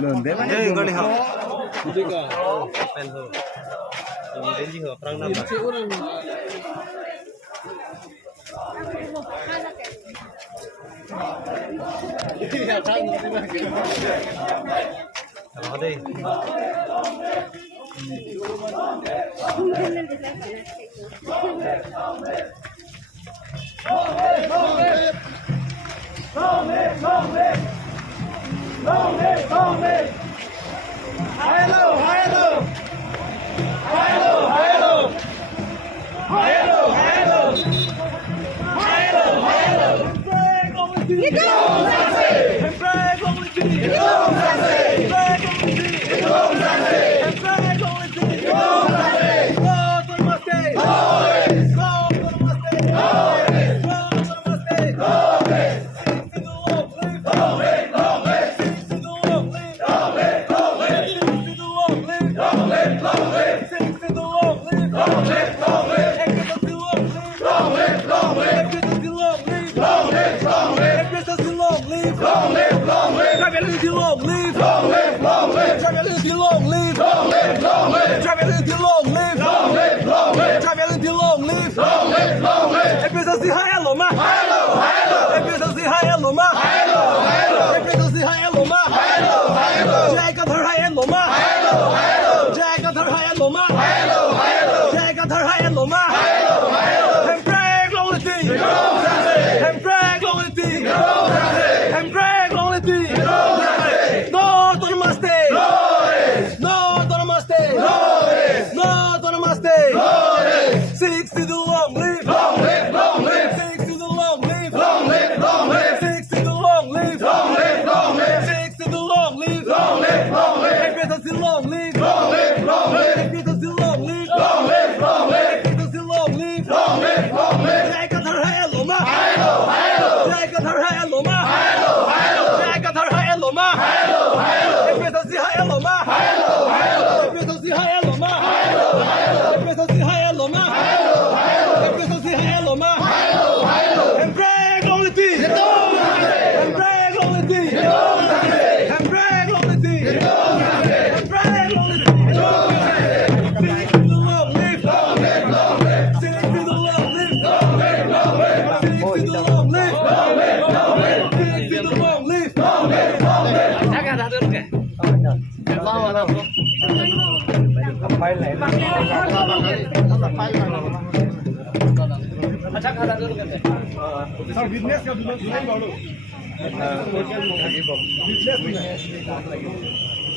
Đường thế mà đây con đi học đi cả pen hồ đến đi học răng năm ở đây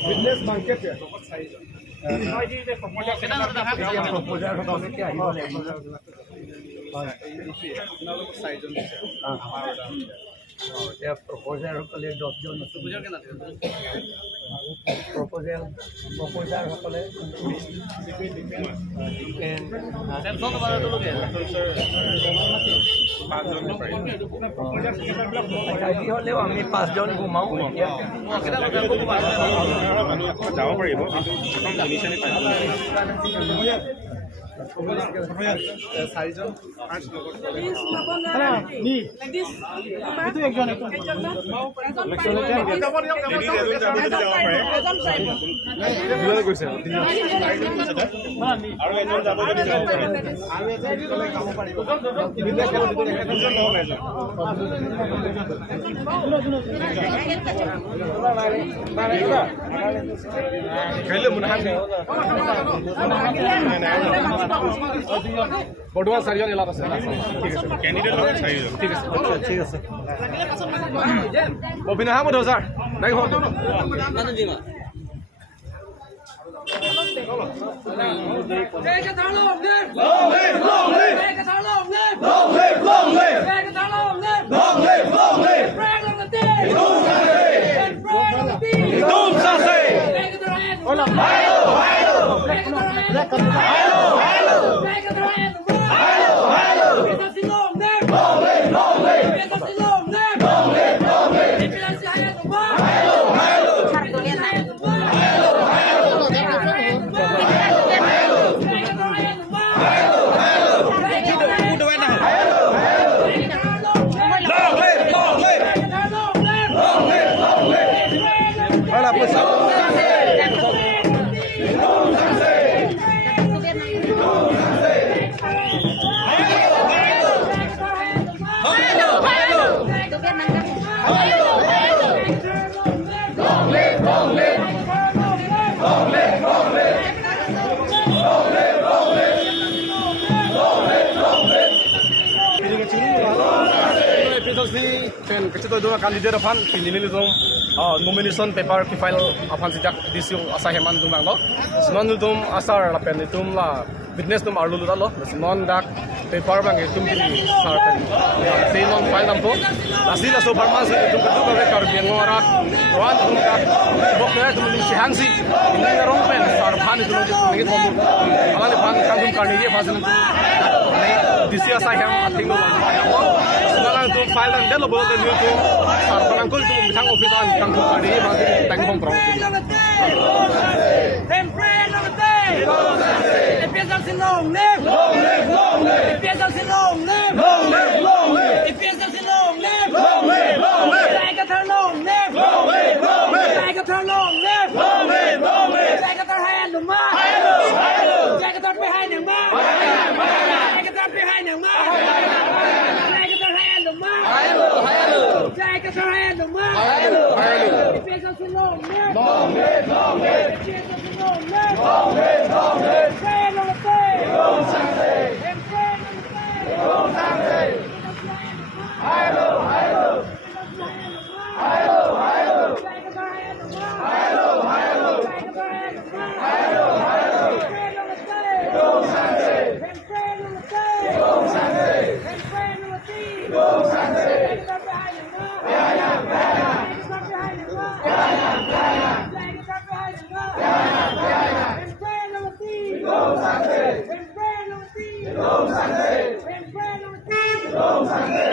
Business market ya. proposal সকলে 10 জন proposal সকলে হলেও আমি 5 জন ঘুমাও যাব পাৰিব কিন্তু প্ৰথম ইনিচিয়েলি চাৰিজন পাঁচ বৰ্তমান চাৰিজন এলাপ আছে কেণ্ডিডেট লগত চাৰিজন ঠিক আছে ঠিক আছে অভিনয় মধু ছাৰ নাই ঘৰ Hola, pues. Kita dua kandidat apaan? Pilih dong nomination paper ki file apaan sejak disiu asa heman tumang lo. Senon dum asar lapen itu lah business tum arlu lo. Senon dak paper bang itu kini sar pen. Senon file nampu. Asli lah so farmasi itu kedua rekar biang orang. Tuan tum dak boknya tum si hangsi. Ini ngerong pen sar pan itu lagi ngomong. Alam pan kandung karni dia fasil itu. Disiu asa heman tinggal lo. Sekarang itu file dan dia lo boleh tunjuk tu. Sar penangkul itu misang office an kangkung kari masih tanggung prong. Go Sunday!